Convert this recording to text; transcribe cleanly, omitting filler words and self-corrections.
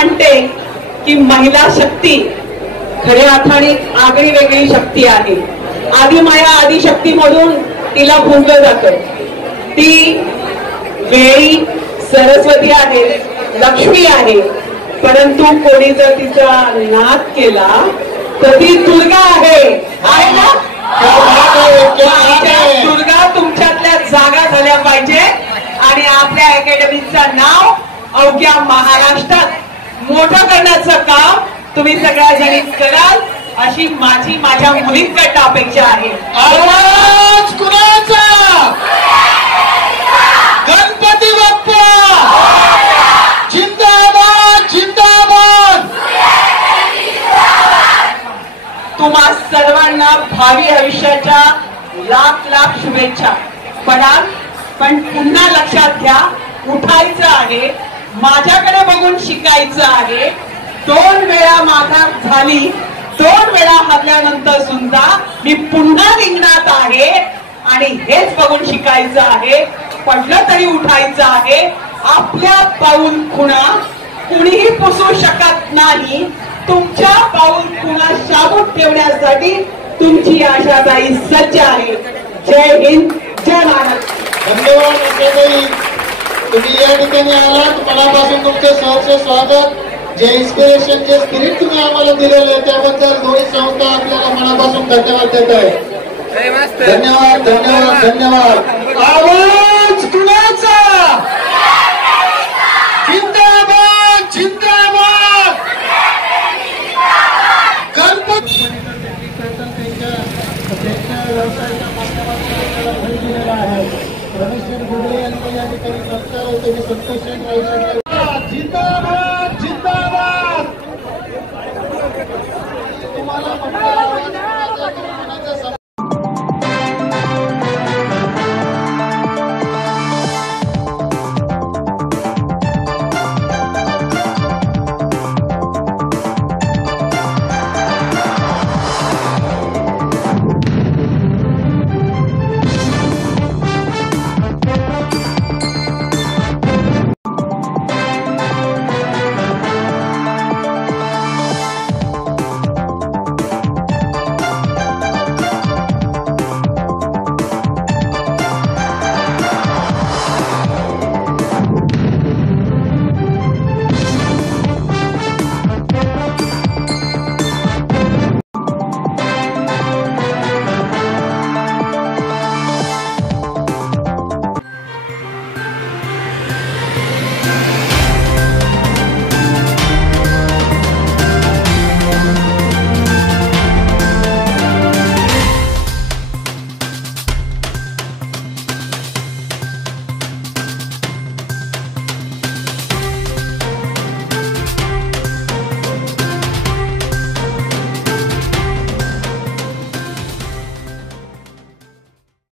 म्हणते की महिला शक्ती खऱ्या अर्थाने आगळी वेगळी शक्ती आहे. आदिमाया आदिशक्ती मधून तिला फुंकलं जातं. ती वेळी सरस्वती आहे, लक्ष्मी आहे, परंतु कोणी जर तिचा नाद केला तर ती दुर्गा आहे ना. दुर्गा तुमच्यातल्या जागा झाल्या पाहिजे आणि आपल्या अकॅडमीचं नाव अवघ्या महाराष्ट्रात मोठं करण्याचं काम तुम्ही सगळ्या जणी कराल अशी माझ्या मुलींकडनं अपेक्षा आहे. आवाज कुणाचा? गणपती बाप्पा जिंदाबाद जिंदाबाद. तुम्हा सर्वांना भावी आयुष्याच्या लाख लाख शुभेच्छा. पण पुन्हा लक्षात घ्या, उठायचं आहे, माझ्याकडे बघून शिकायचं आहे. 2 वेळा माघार झाली, 2 वेळा हरल्यानंतर सुद्धा मी पुन्हा रिंगणात आहे आणि हेच बघून शिकायचं आहे. पडलं तरी उठायचं आहे. आपल्या पाऊल खुणा कुणीही पुसू शकत नाही. तुमच्या पाऊल खुणा शाबूत ठेवण्यासाठी तुमची आशाताई सज्ज आहे. जय हिंद, जय महाराष्ट्र. धन्यवाद आशाताई, तुम्ही या ठिकाणी आलात. मनापासून तुमचे सहर्ष स्वागत. जे इन्स्पिरेशन, जे स्पिरिट तुम्ही आम्हाला दिलेलं आहे त्याबद्दल दोन्ही संस्था आपल्याला मनापासून धन्यवाद देत आहे. धन्यवाद धन्यवाद धन्यवाद. आवाज कुणाचा? जिंदाबाद जिंदाबाद. गणपती व्यवसायाच्या माध्यमातून भर दिलेला आहे. रमेश घोडे यांनी या ठिकाणी सत्कार होते. मी संतोष जिंदाबाद जिंदाबाद. तुम्हाला